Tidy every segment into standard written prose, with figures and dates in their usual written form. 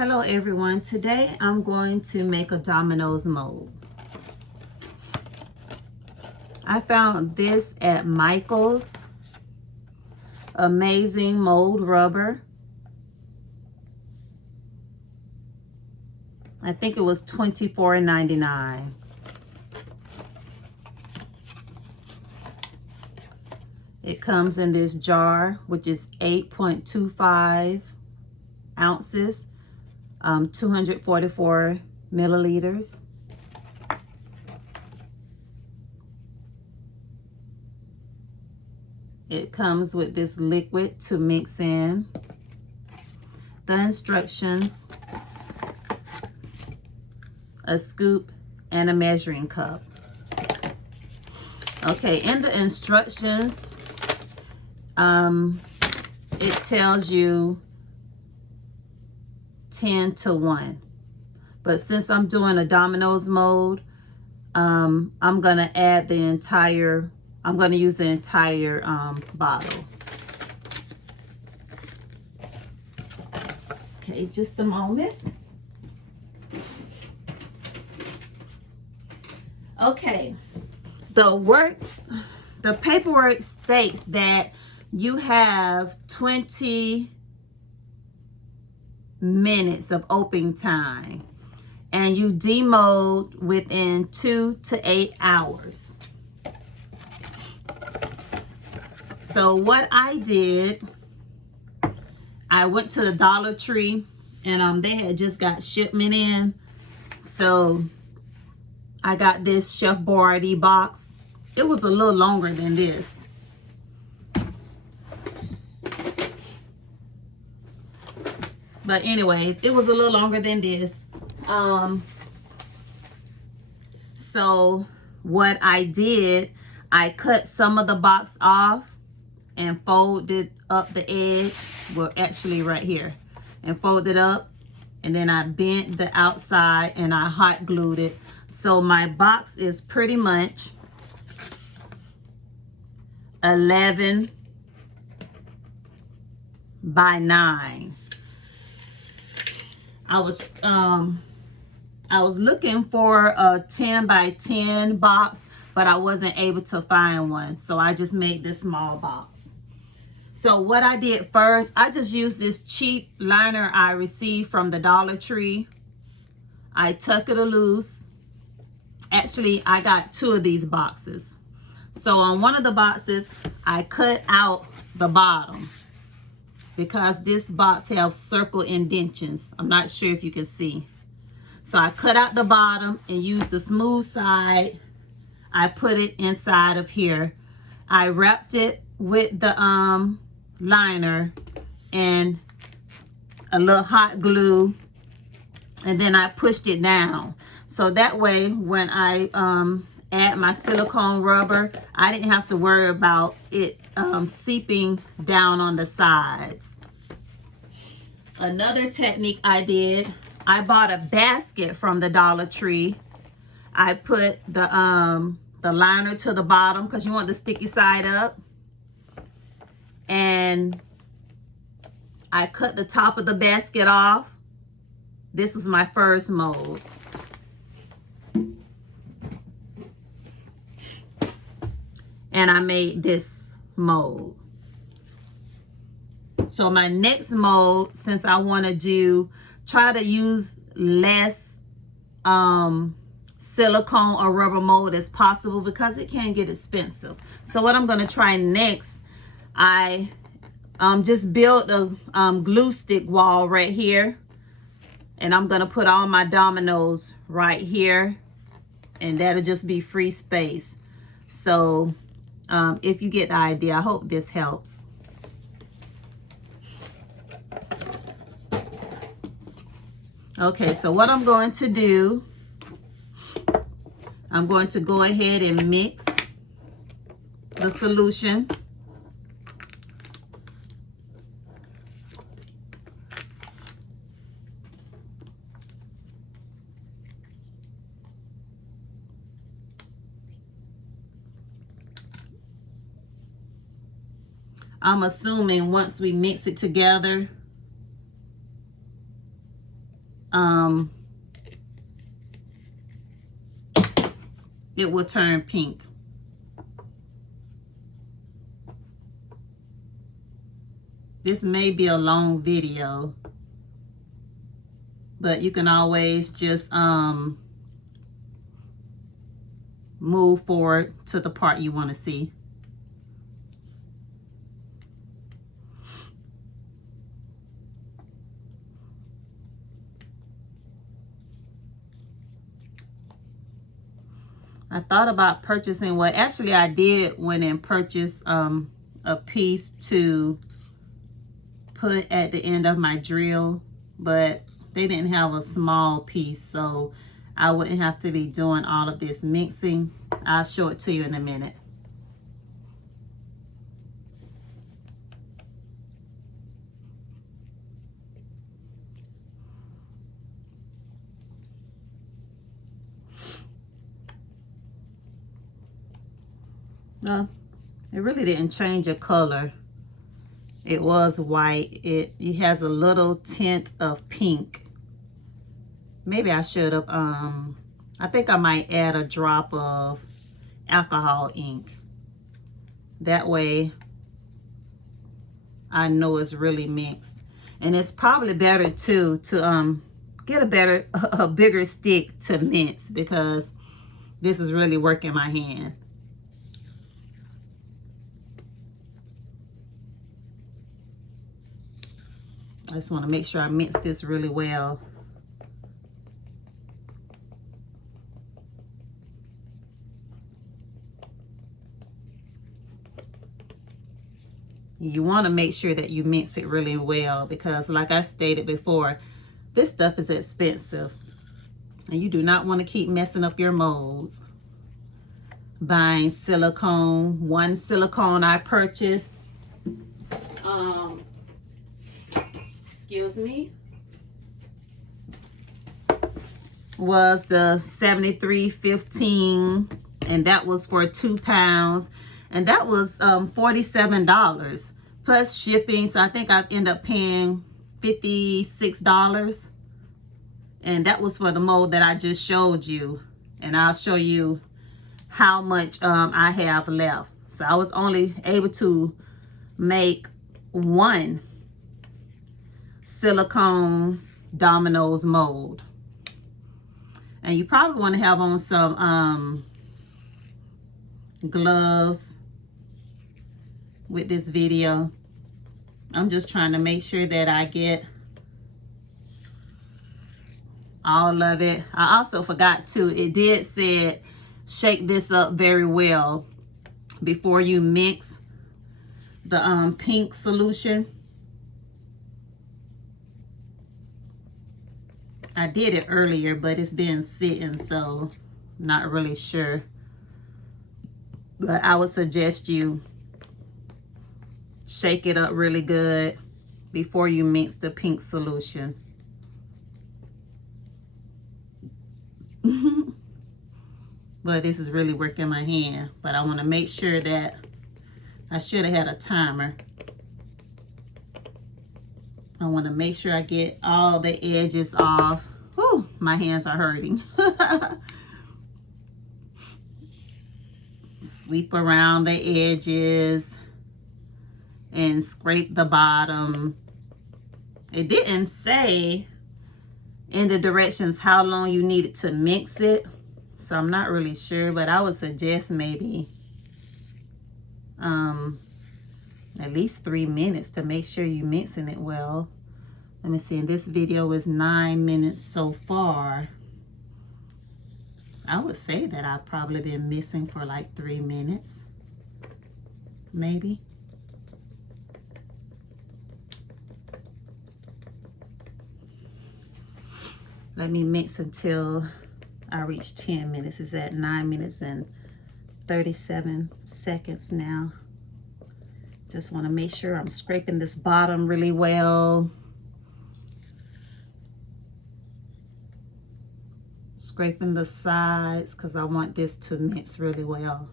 Hello everyone, today I'm going to make a dominoes mold. I found this at Michael's. Amazing mold rubber. I think it was $24.99. It comes in this jar, which is 8.25 ounces, 244 milliliters. It comes with this liquid to mix in. The instructions: a scoop and a measuring cup. Okay, in the instructions, it tells you 10 to 1. But since I'm doing a dominoes mold, I'm gonna add the entire, I'm gonna use the entire bottle. Okay, just a moment. Okay, the paperwork states that you have 20 minutes of opening time and you demold within 2 to 8 hours. So what I did, I went to the Dollar Tree and they had just got shipment in. So I got this Chef Boyardee box. It was a little longer than this. But anyways, it was a little longer than this. So what I did, I cut some of the box off and folded up the edge. Well, actually right here. And folded up. And then I bent the outside and I hot glued it. So my box is pretty much 11 by 9. I was looking for a 10 by 10 box, but I wasn't able to find one. So I just made this small box. So what I did first, I just used this cheap liner I received from the Dollar Tree. I tuck it loose. Actually, I got 2 of these boxes. So on one of the boxes, I cut out the bottom because this box has circle indentions. I'm not sure if you can see. So I cut out the bottom and used the smooth side. I put it inside of here. I wrapped it with the liner and a little hot glue, and then I pushed it down. So that way, when I add my silicone rubber, I didn't have to worry about it seeping down on the sides. Another technique I did, I bought a basket from the Dollar Tree. I put the liner to the bottom because you want the sticky side up. And I cut the top of the basket off. This was my first mold. And I made this mold. So my next mold, since I want to try to use less silicone or rubber mold as possible because it can get expensive. So what I'm going to try next, I just built a glue stick wall right here. And I'm going to put all my dominoes right here. And that'll just be free space. So if you get the idea, I hope this helps. Okay, so what I'm going to do, I'm going to go ahead and mix the solution. I'm assuming once we mix it together, it will turn pink. This may be a long video, but you can always just move forward to the part you want to see. I thought about purchasing, well, actually I did went and purchased a piece to put at the end of my drill, but they didn't have a small piece, so I wouldn't have to be doing all of this mixing. I'll show it to you in a minute. No, it really didn't change the color. It was white. It has a little tint of pink. Maybe I should have, I think I might add a drop of alcohol ink. That way I know it's really mixed. And it's probably better too to get a bigger stick to mince, because this is really working my hand. I just want to make sure I mix this really well. You want to make sure that you mix it really well, because like I stated before, this stuff is expensive. And you do not want to keep messing up your molds. Buying silicone. One silicone I purchased, excuse me, was the 7315, and that was for 2 pounds, and that was $47 plus shipping. So I think I end up paying $56, and that was for the mold that I just showed you. And I'll show you how much I have left. So I was only able to make one silicone dominoes mold. And you probably want to have on some gloves with this video. I'm just trying to make sure that I get all of it. I also forgot to, it did say shake this up very well before you mix the pink solution. I did it earlier, but it's been sitting, so not really sure. But I would suggest you shake it up really good before you mix the pink solution. But this is really working my hand. But I want to make sure that I should have had a timer. I want to make sure I get all the edges off. Whew, my hands are hurting. Sweep around the edges and scrape the bottom. It didn't say in the directions how long you needed to mix it, so I'm not really sure, but I would suggest maybe at least 3 minutes to make sure you're mixing it well. Let me see, and this video is 9 minutes so far. I would say that I've probably been mixing for like 3 minutes, maybe. Let me mix until I reach 10 minutes. It's at 9 minutes and 37 seconds now. Just want to make sure I'm scraping this bottom really well. Scraping the sides because I want this to mix really well.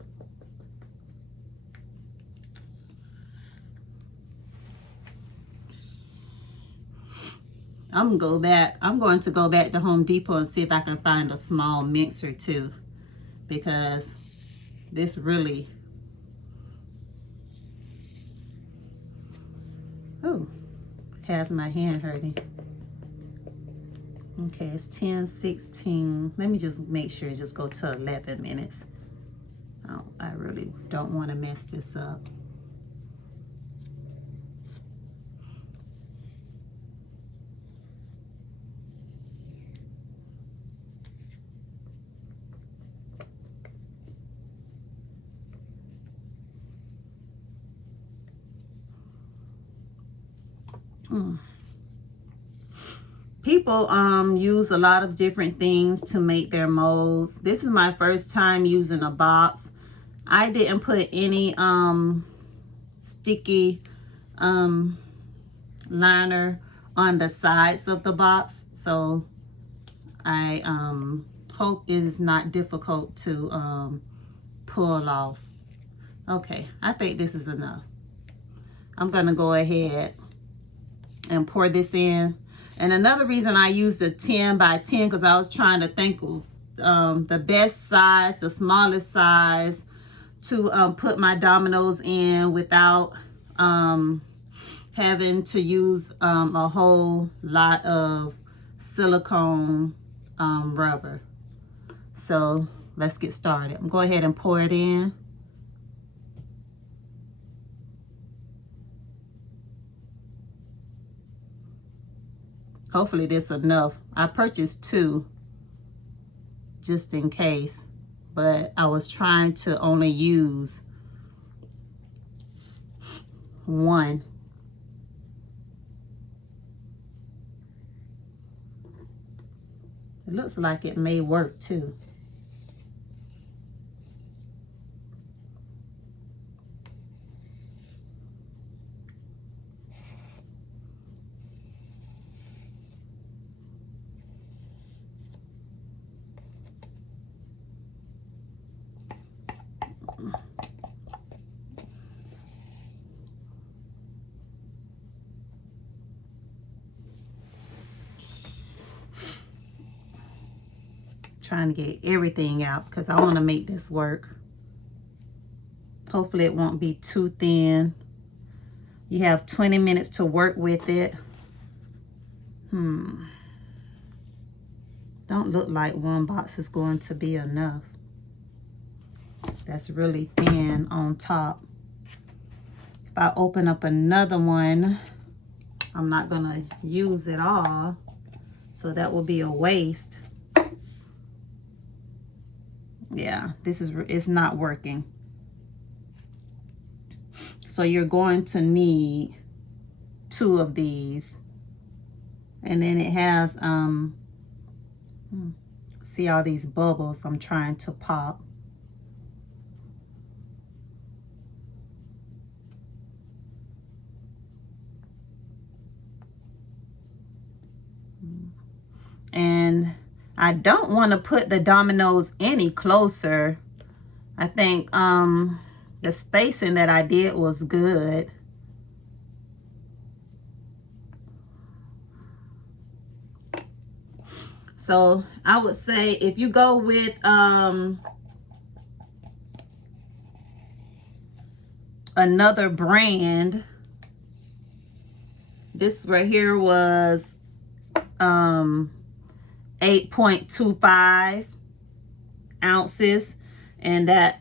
I'm going to go back to Home Depot and see if I can find a small mixer too, because this really, oh, has my hand hurting. Okay, it's 10:16. Let me just make sure just go to 11 minutes. Oh, I really don't want to mess this up. People use a lot of different things to make their molds. This is my first time using a box. I didn't put any sticky liner on the sides of the box, so I hope it is not difficult to pull off. Okay, I think this is enough. I'm gonna go ahead and pour this in. And another reason I used a 10 by 10, because I was trying to think of the best size, the smallest size to put my dominoes in without having to use a whole lot of silicone rubber. So let's get started. I'm going to go ahead and pour it in. Hopefully this is enough. I purchased 2 just in case, but I was trying to only use 1. It looks like it may work too. Trying to get everything out because I want to make this work. Hopefully it won't be too thin. You have 20 minutes to work with it. Don't look like 1 box is going to be enough. That's really thin on top. If I open up another one, I'm not gonna use it all, so that will be a waste. Yeah, it's not working. So you're going to need 2 of these. And then it has see all these bubbles I'm trying to pop. And I don't want to put the dominoes any closer. I think the spacing that I did was good. So I would say if you go with another brand, this right here was 8.25 ounces, and that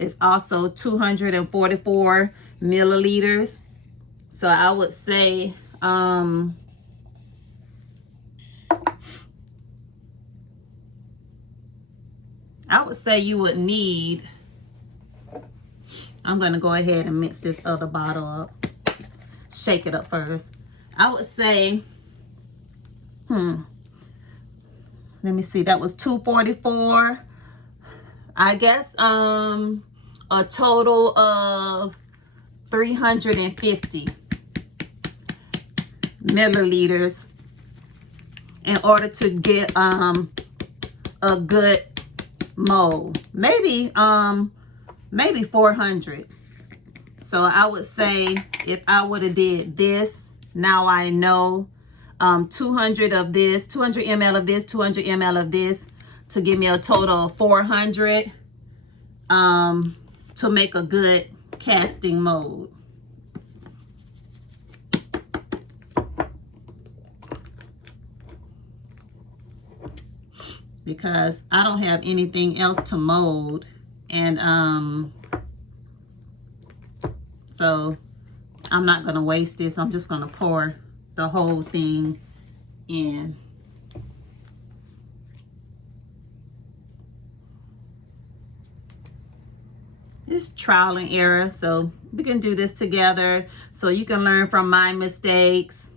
is also 244 milliliters. So I would say you would need, I'm going to go ahead and mix this other bottle up, shake it up first. I would say let me see, that was 244. I guess a total of 350 milliliters in order to get a good mold. Maybe 400. So I would say if I would have did this, now I know 200 of this, 200 ml of this, 200 ml of this, to give me a total of 400 to make a good casting mold. Because I don't have anything else to mold, and so I'm not gonna waste this. I'm just gonna pour the whole thing in. It's trial and error, so we can do this together so you can learn from my mistakes.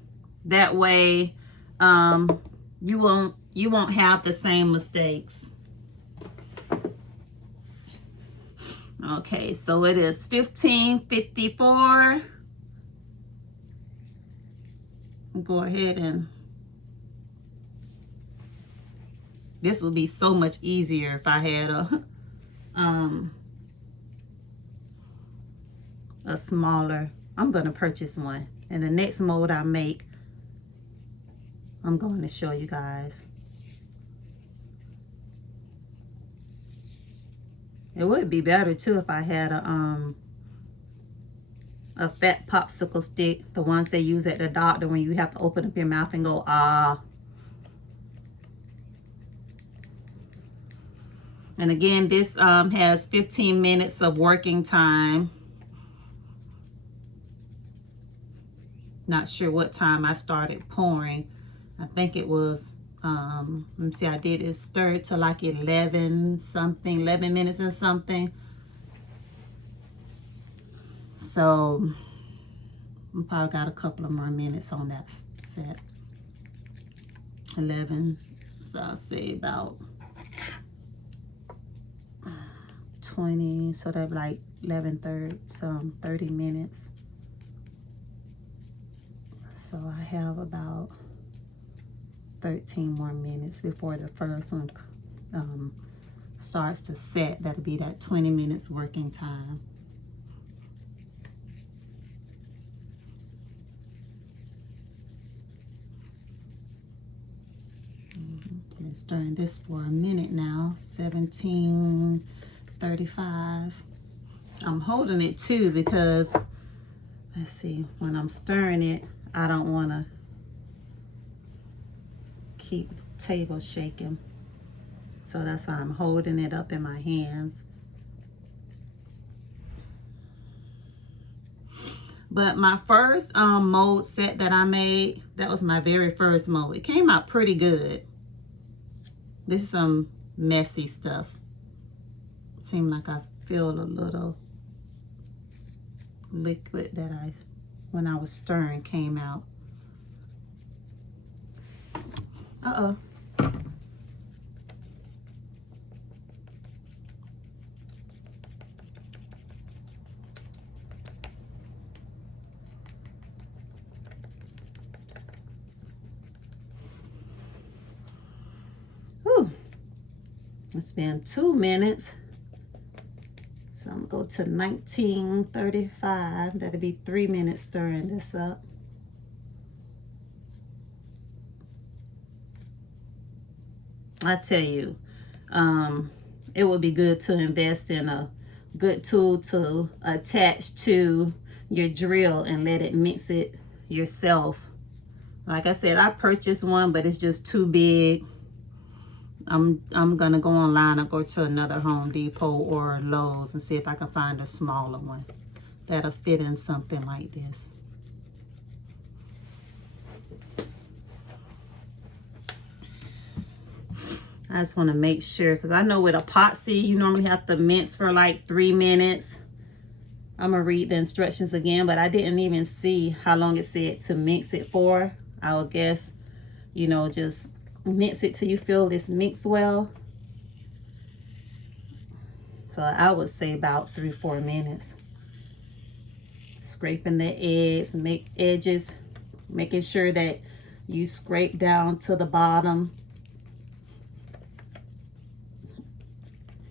That way you won't have the same mistakes. Okay, so it is 15:54. Go ahead, and this would be so much easier if I had a smaller. I'm gonna purchase one, and the next mold I make, I'm going to show you guys. It would be better too if I had a fat popsicle stick, the ones they use at the doctor when you have to open up your mouth and go ah. And again, this has 15 minutes of working time. Not sure what time I started pouring. I think it was let me see, I did it stir it to like 11 minutes and something. So we probably got a couple of more minutes on that set. 11, so I'll say about 20, so that's like 11:30, so 30 minutes. So I have about 13 more minutes before the first one starts to set. That'll be that 20 minutes working time. Been stirring this for a minute now. 17:35. I'm holding it too because, let's see, when I'm stirring it, I don't want to keep the table shaking. So that's why I'm holding it up in my hands. But my first mold set that I made, that was my very first mold. It came out pretty good. This is some messy stuff. It seemed like I feel a little liquid that when I was stirring, came out. Uh-oh. Whew. It's been 2 minutes. So I'm gonna go to 19:35. That'll be 3 minutes stirring this up. I tell you, it would be good to invest in a good tool to attach to your drill and let it mix it yourself. Like I said, I purchased one, but it's just too big. I'm gonna go online or go to another Home Depot or Lowe's and see if I can find a smaller one that'll fit in something like this. I just want to make sure, because I know with epoxy you normally have to mince for like 3 minutes. I'm gonna read the instructions again, but I didn't even see how long it said to mix it for. I would guess, you know, just mix it till you feel this mix well. So I would say about 3-4 minutes. Scraping the edges, making sure that you scrape down to the bottom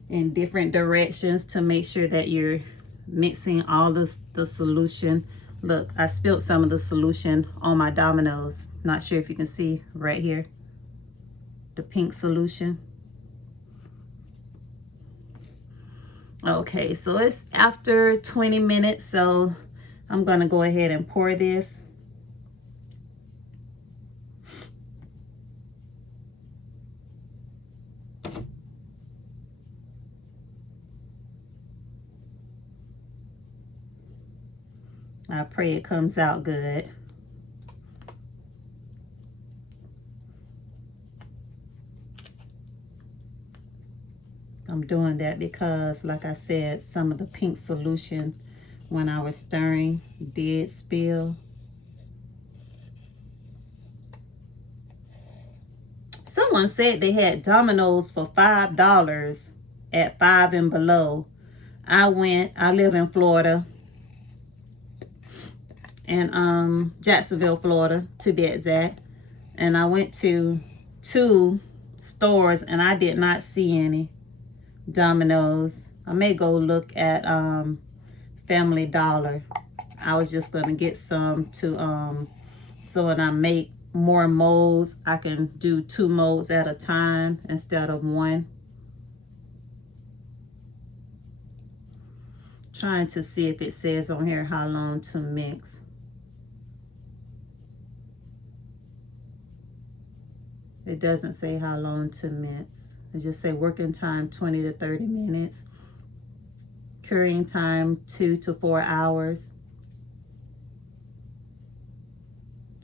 in different directions to make sure that you're mixing all the solution Look, I spilled some of the solution on my dominoes. Not sure if you can see right here, the pink solution. Okay, so it's after 20 minutes, so I'm gonna go ahead and pour this. I pray it comes out good. I'm doing that because, like I said, some of the pink solution when I was stirring did spill. Someone said they had dominoes for $5 at 5 and below. I live in Florida, and Jacksonville, Florida, to be exact. And I went to 2 stores and I did not see any dominoes. I may go look at Family Dollar. I was just gonna get some to so when I make more molds, I can do 2 molds at a time instead of 1. Trying to see if it says on here how long to mix. It doesn't say how long to mix. It just say working time 20 to 30 minutes. Curing time 2 to 4 hours.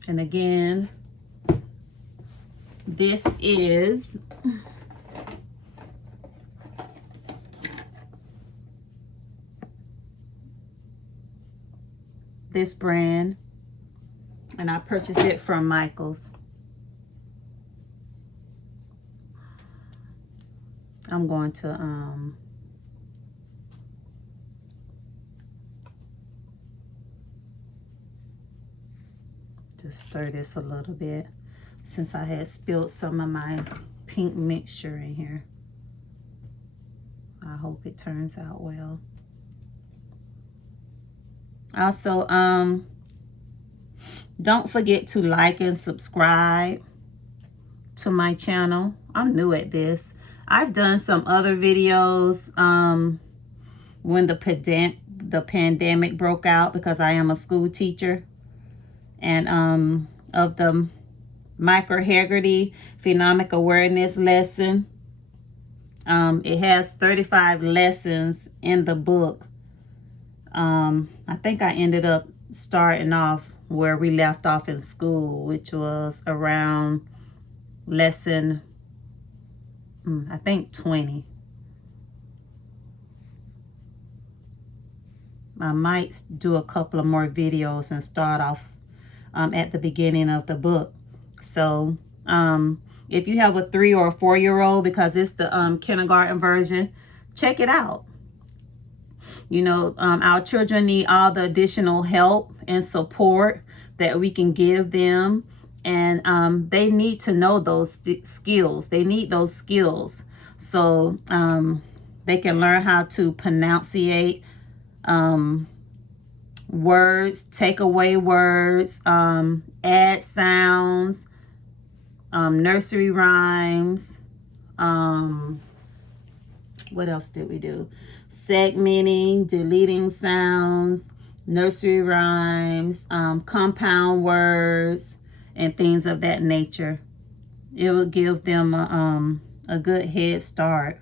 And again, this is this brand, and I purchased it from Michael's. I'm going to just stir this a little bit since I had spilled some of my pink mixture in here. I hope it turns out well. Also, don't forget to like and subscribe to my channel. I'm new at this. I've done some other videos when the pandemic broke out, because I am a school teacher, and of the microhaggerty phenomic awareness lesson. It has 35 lessons in the book. I think I ended up starting off where we left off in school, which was around lesson I think 20. I might do a couple of more videos and start off at the beginning of the book. So if you have a 3 or a 4-year-old, because it's the kindergarten version, check it out. You know, our children need all the additional help and support that we can give them. And they need to know those skills. They need those skills so they can learn how to pronunciate words, take away words, add sounds, nursery rhymes. What else did we do? Segmenting, deleting sounds, nursery rhymes, compound words, and things of that nature. It will give them a good head start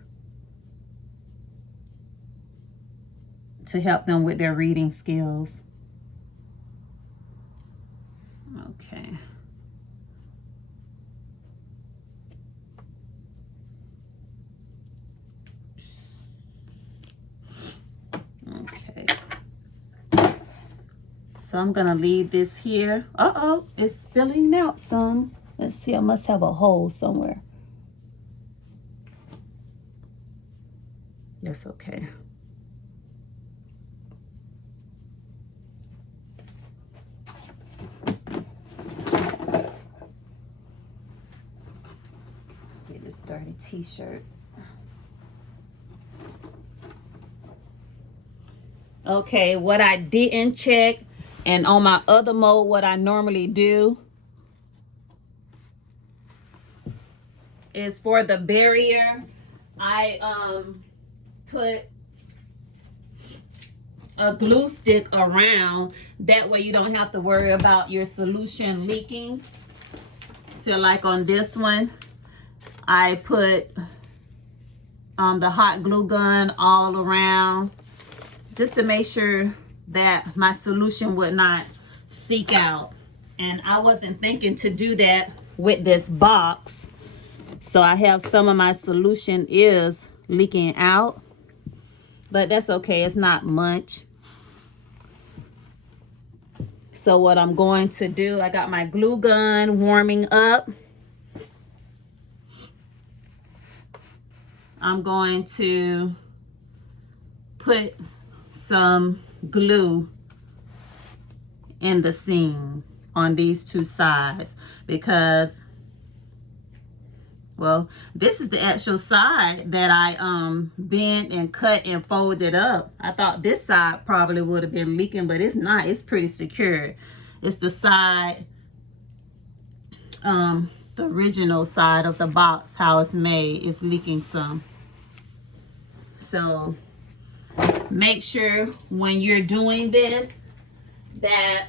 to help them with their reading skills. Okay. Okay. So I'm gonna leave this here. Uh-oh, it's spilling out some. Let's see, I must have a hole somewhere. That's okay. Get this dirty t-shirt. Okay, what I didn't check And on my other mold, what I normally do is for the barrier, I put a glue stick around. That way you don't have to worry about your solution leaking. So like on this one, I put the hot glue gun all around just to make sure that my solution would not seep out. And I wasn't thinking to do that with this box. So I have some of my solution is leaking out, but that's okay, it's not much. So what I'm going to do, I got my glue gun warming up. I'm going to put some glue in the seam on these two sides because, well, this is the actual side that I bent and cut and folded up. I thought this side probably would have been leaking, but it's not. It's pretty secure. It's the side, the original side of the box, how it's made, is leaking some. So make sure when you're doing this that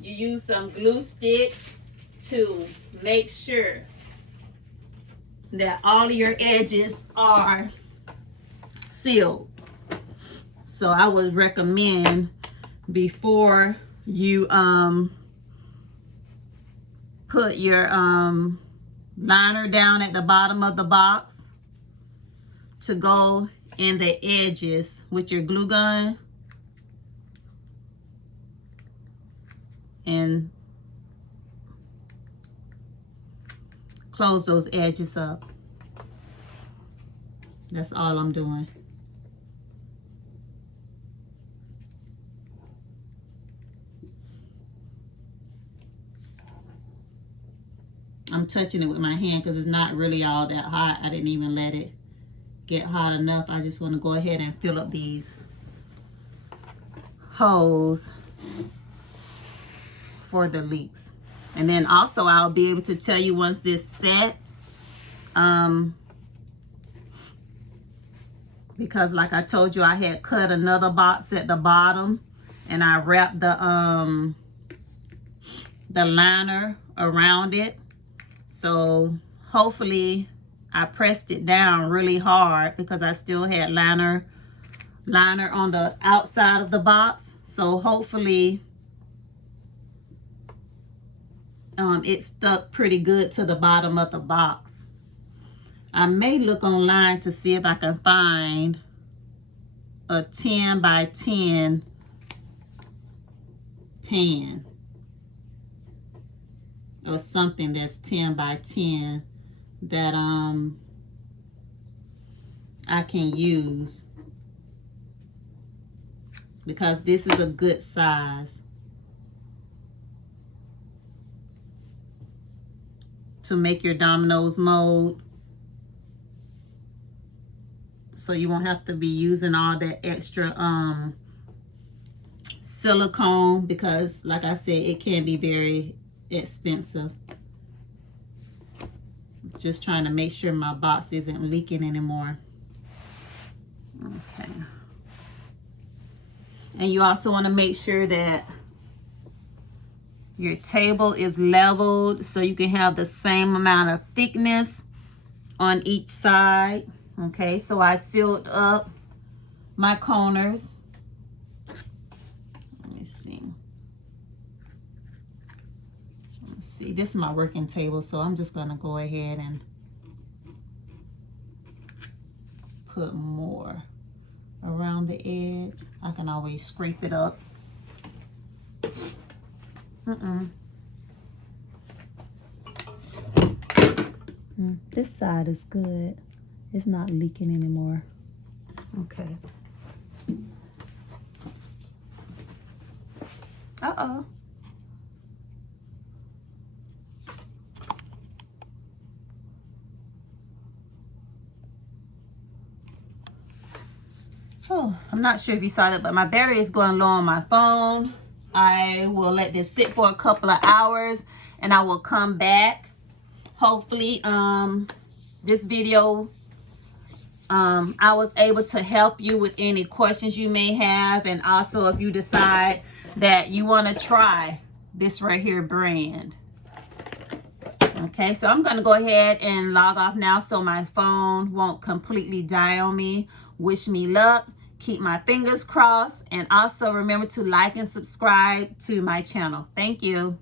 you use some glue sticks to make sure that all of your edges are sealed. So I would recommend before you put your liner down at the bottom of the box to go in the edges with your glue gun and close those edges up. That's all I'm doing. I'm touching it with my hand because it's not really all that hot. I didn't even let it get hot enough. I just want to go ahead and fill up these holes for the leaks. And then also I'll be able to tell you once this set, because like I told you, I had cut another box at the bottom and I wrapped the liner around it. So hopefully I pressed it down really hard because I still had liner on the outside of the box. So hopefully it stuck pretty good to the bottom of the box. I may look online to see if I can find a 10 by 10 pan or something that's 10 by 10 that I can use, because this is a good size to make your dominoes mold, so you won't have to be using all that extra silicone, because like I said, it can be very expensive. Just trying to make sure my box isn't leaking anymore. Okay. And you also want to make sure that your table is leveled so you can have the same amount of thickness on each side. Okay, so I sealed up my corners. Let me see. Let's see, this is my working table, so I'm just going to go ahead and put more around the edge. I can always scrape it up. This side is good. It's not leaking anymore. Okay. Uh-oh. Oh, I'm not sure if you saw that, but my battery is going low on my phone. I will let this sit for a couple of hours and I will come back. Hopefully this video I was able to help you with any questions you may have, and also if you decide that you want to try this right here brand. Okay, so I'm going to go ahead and log off now so my phone won't completely die on me. Wish me luck. Keep my fingers crossed. And also remember to like and subscribe to my channel. Thank you.